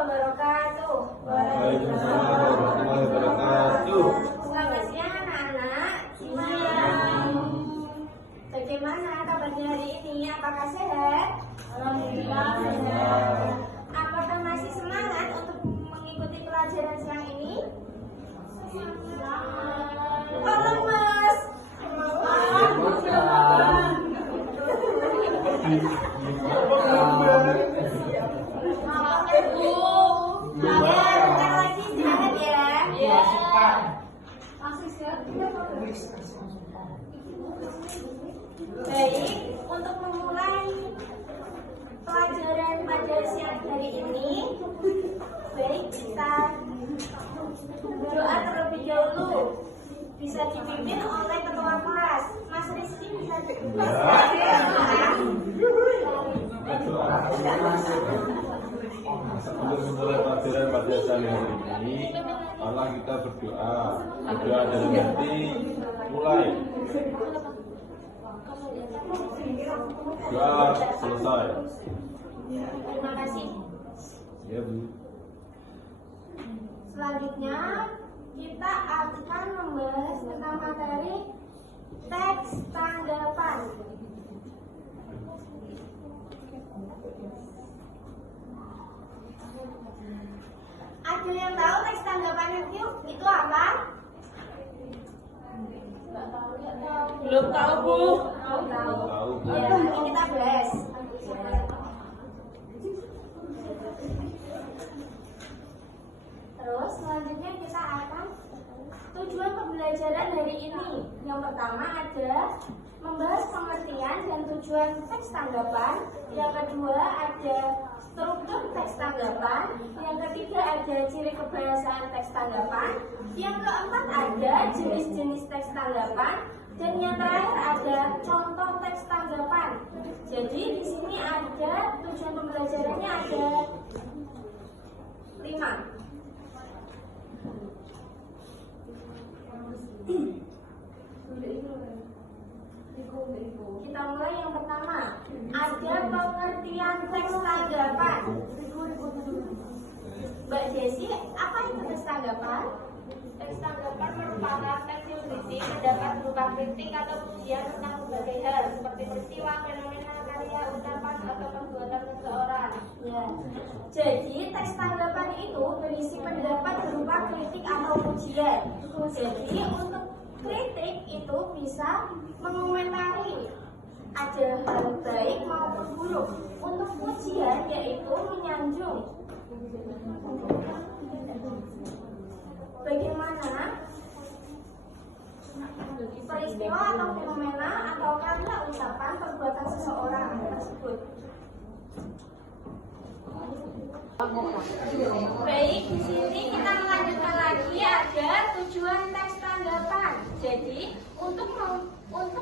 wabarakatuh. Waalaikumsalam warahmatullahi wabarakatuh. Selamat siang anak-anak. Siang. Bagaimana kabarnya hari ini? Apakah sehat? Alhamdulillah sehat. Apakah masih semangat untuk mengikuti pelajaran siang ini? Oh, lemes. Bentar lagi istirahat ya. Baik, untuk memulai pelajaran pada siang hari ini, baik kita berdoa terlebih dahulu. Bisa dipimpin oleh ketua kelas. Mas Rizky bisa Sebelum memulai pelajaran pada siang hari ini, Allah kita berdoa dari hati mulai. Doa selesai. Terima kasih. Ya Bu. Selanjutnya kita akan membahas tentang materi teks tanggapan. Ada yang tahu teks tanggapan itu apa? Belum tahu, Bu. Tahu. Ya, nanti kita bahas. Terus selanjutnya kita akan tujuan pembelajaran hari ini. Yang pertama ada membahas pengertian dan tujuan teks tanggapan. Yang kedua ada struktur teks tanggapan. Yang ketiga ada ciri kebahasaan teks tanggapan. Yang keempat ada jenis-jenis teks tanggapan. Dan yang terakhir ada contoh teks tanggapan. Jadi di sini ada tujuan pembelajarannya ada 5. Kita mulai yang pertama. Ada pengertian teks tanggapan. Mbak Desi, apa itu teks tanggapan? Teks tanggapan merupakan teks yang berisi pendapat berupa kritik atau pujian tentang berbagai hal seperti peristiwa, fenomena, karya, ucapan, atau perbuatan seseorang. Ya. Jadi teks tanggapan itu berisi pendapat berupa kritik atau pujian. Jadi untuk kritik itu bisa mengomentari ada hal baik maupun buruk. Untuk pujian yaitu menyanjung. Bagaimana peristiwa atau fenomena atau karya ucapan perbuatan seseorang tersebut. Baik, di sini kita melanjutkan lagi ada tujuan teks tanggapan. Jadi untuk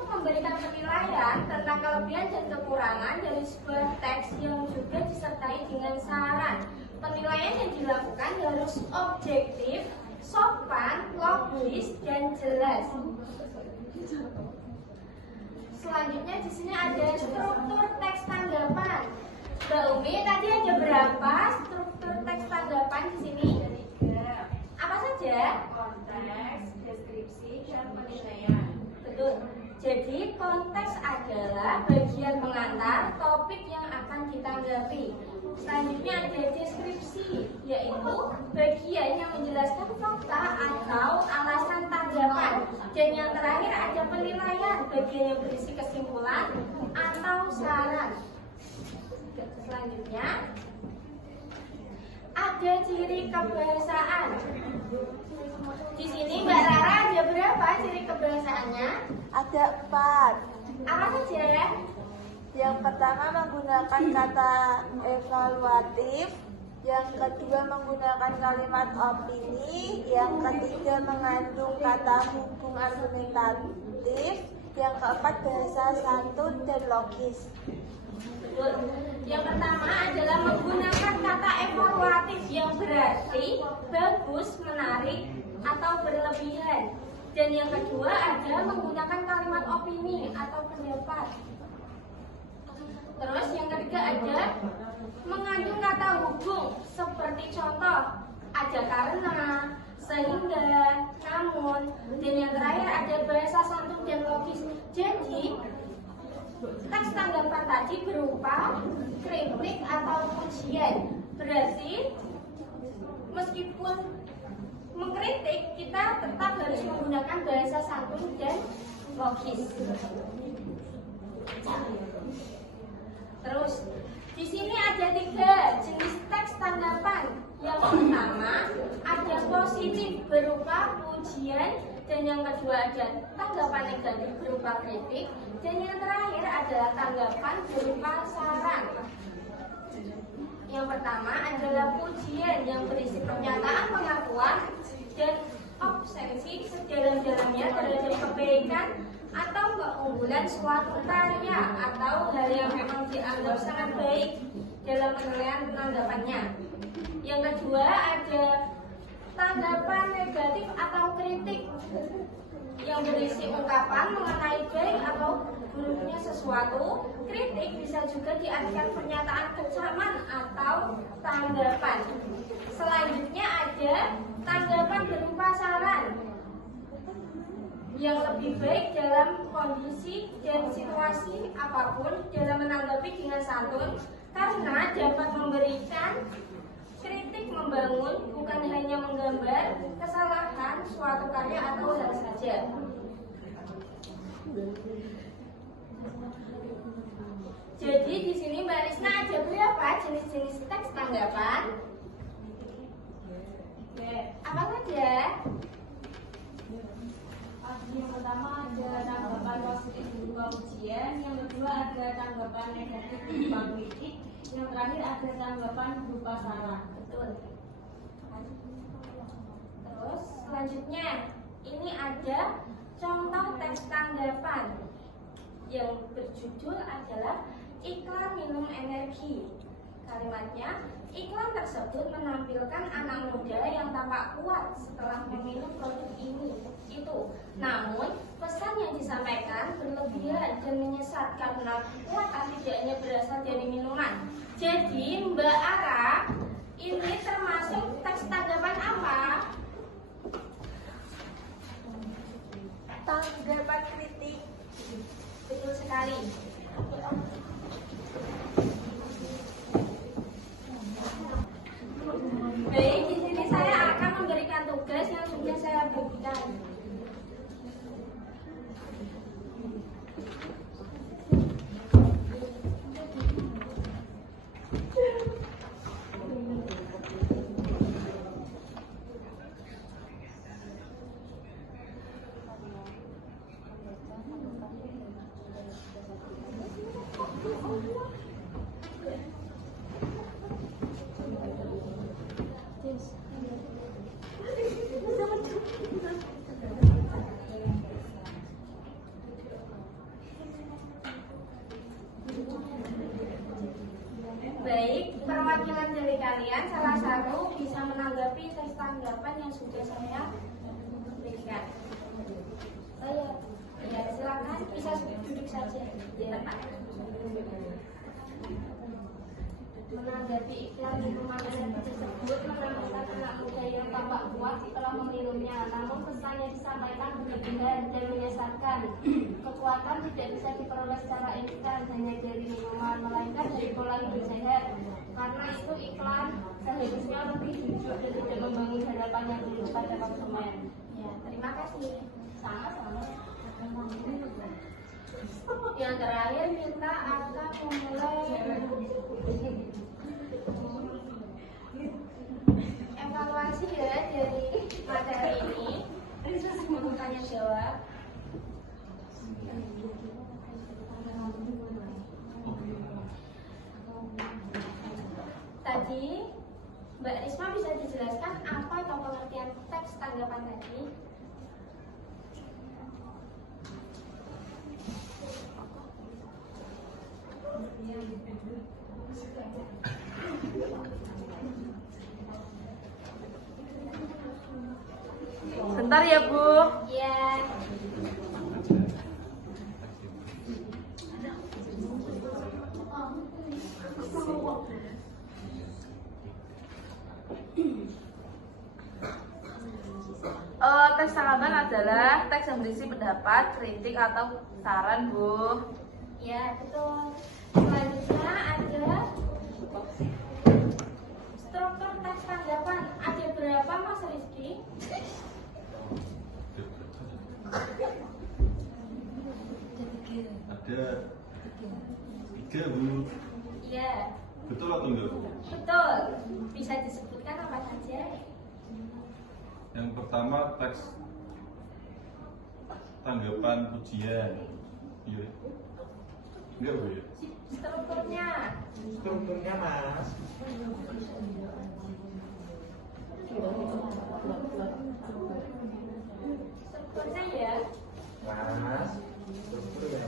memberikan penilaian tentang kelebihan dan kekurangan dari sebuah teks yang juga disertai dengan saran. Penilaian yang dilakukan harus objektif, sopan, logis, dan jelas. Selanjutnya di sini ada struktur teks tanggapan. Mbak Umi, tadi ada berapa struktur teks tanggapan di sini? Apa saja? Konteks, deskripsi, dan penilaian. Betul. Jadi konteks adalah bagian pengantar topik yang akan ditanggapi. Selanjutnya ada deskripsi, yaitu bagian yang menjelaskan fakta atau alasan tanggapan. Dan yang terakhir ada penilaian, bagian yang berisi kesimpulan atau saran. Selanjutnya ada ciri kebahasaan. Di sini Mbak Rara ada berapa ciri kebahasaannya? Ada 4. Apa saja? Yang pertama menggunakan kata evaluatif, yang kedua menggunakan kalimat opini, yang ketiga mengandung kata hubung argumentatif, yang keempat bahasa santun dan logis. Betul. Yang pertama adalah menggunakan kata evaluatif yang berarti bagus, menarik, atau berlebihan. Dan yang kedua ada menggunakan kalimat opini atau pendapat. Terus yang ketiga ada mengandung kata hubung seperti ada karena, sehingga, namun, dan yang terakhir ada bahasa santun dan logis. Jadi teks tanggapan tadi berupa kritik atau pujian. Berarti meskipun mengkritik, kita tetap harus menggunakan bahasa santun dan logis. Terus di sini ada 3 jenis teks tanggapan. Yang pertama ada positif berupa pujian, dan yang kedua ada tanggapan negatif berupa kritik, dan yang terakhir adalah tanggapan berupa saran. Yang pertama adalah pujian yang berisi pernyataan pengakuan dan observasi sedalam-dalamnya terhadap kebaikan atau keunggulan suatu karya atau hal yang memang dianggap sangat baik dalam penilaian penanggapannya. Yang kedua ada tanggapan negatif atau kritik yang berisi ungkapan mengenai baik atau buruknya sesuatu. Kritik bisa juga diartikan pernyataan kecaman atau tanggapan. Selanjutnya ada tanggapan berupa saran yang lebih baik dalam kondisi dan situasi apapun dalam menanggapi dengan santun, karena dapat memberikan kritik membangun, bukan hanya menggambar kesalahan suatu karya atau hal saja. Jadi di sini Mbak Risna ada berapa jenis-jenis teks tanggapan? Apa saja? Yang pertama ada tanggapan positif berupa ujian, yang kedua ada tanggapan negatif berupa kritik, yang terakhir ada tanggapan berupa saran. Betul. Terus selanjutnya ini ada contoh teks tanggapan yang berjudul adalah iklan minum energi. Kalimatnya, iklan tersebut menampilkan anak muda yang tampak kuat setelah meminum produk ini. Itu. Namun, pesan yang disampaikan berlebihan dan menyesat karena kuat atau tidaknya berasal dari minuman. Jadi, Mbak Ara, ini termasuk teks tanggapan apa? Tanggapan kritik. Betul sekali. Baik, di sini saya akan memberikan tugas yang sudah saya berikan. Baik, perwakilan dari kalian salah satu bisa menanggapi teks tanggapan yang sudah saya berikan. Ya, silakan bisa duduk saja di tempat. Menanggapi iklan minuman energi tersebut menampilkan anak muda yang tampak kuat setelah meminumnya, namun pesan yang disampaikan berlebihan dan menyesatkan. Kekuatan tidak bisa diperoleh secara instan hanya dari minuman, melainkan dari pola hidup sehat. Karena itu iklan seharusnya lebih jujur dan tidak membangun harapan yang tinggi pada konsumen. Ya, terima kasih. Sama-sama. Yang terakhir kita akan memulai evaluasi ya dari materi ini. Untuk tanya jawab. Tadi Mbak Risma bisa dijelaskan apa itu pengertian teks tanggapan tadi? Bentar ya, Bu. Ya. teks tanggapan adalah teks yang berisi pendapat, kritik, atau saran, Bu. Ya, betul. Selanjutnya ada struktur teks tanggapan. Ada berapa, Mas Rizky? Ada 3, Bu. Iya, Betul atau enggak, Bu? betul. Bisa disebutkan apa saja? Yang pertama teks tanggapan pujian. Iya. Enggak, Bu ya? Strukturnya. Strukturnya Mas. Strukturnya ya. Mas. Struktur ya.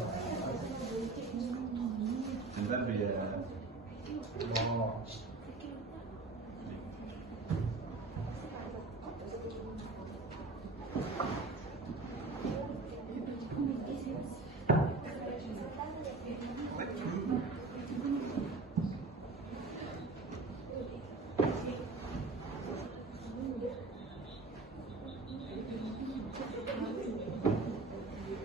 Bentar, Bu ya. Oh.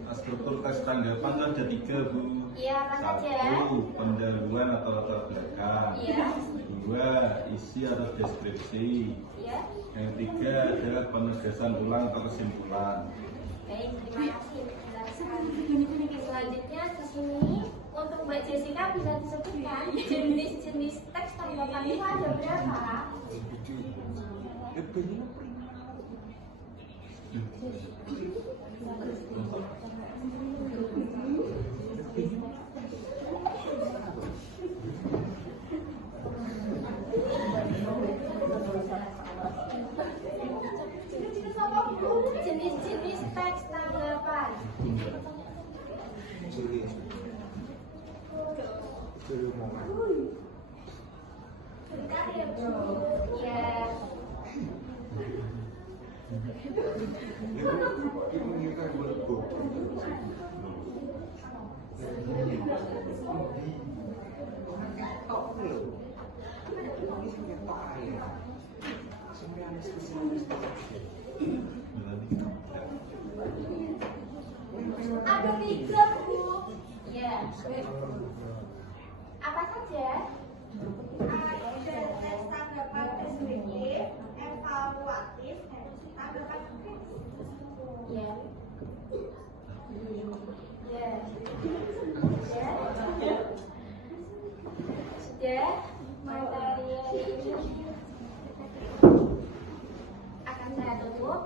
Nah, struktur teks tanggapan itu ada 3, Bu. Iya, apa saja? 1, pendahuluan atau latar belakang. Iya. 2, isi atau deskripsi. Iya. Yang 3 adalah penegasan ulang atau kesimpulan. Baik, terima kasih untuk penjelasan. Selanjutnya di sini untuk Mbak Jessica bisa disebutkan jenis-jenis teks tanggapan itu ada berapa? Jenis-jenis teks tanggapan. Ciri. Ciri momen. Bentar ya, Bu. Ya. Itu kita berbuat. Oh, belum. Ini punya Pak ya. Sebenarnya Ada 3, Bu. Ya. Apa saja? Ada tes tanggapan deskriptif, evaluatif, dan tanggapan kritis. Ya. Ya. Ya. Sudah materi ini akan saya tutup.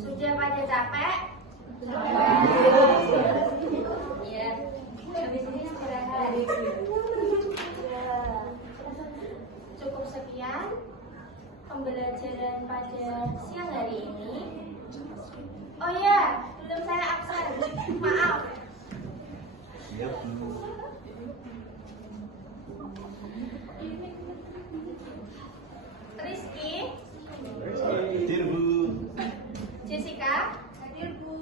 Sudah pada capek? Ya. Habis ini istirahat. Ya. Cukup sekian pembelajaran pada siang hari ini. Oh ya, belum saya absen. Maaf. Siap, Bu. Rizky, Hadir, Bu. Jessica, hadir Bu.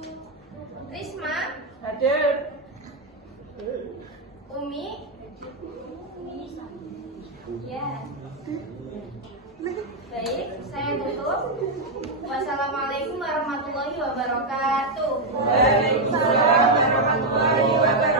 Risma, Hadir. Umi, ya. Baik, saya tutup. Wassalamualaikum warahmatullahi wabarakatuh. Waalaikumsalam warahmatullahi wabarakatuh.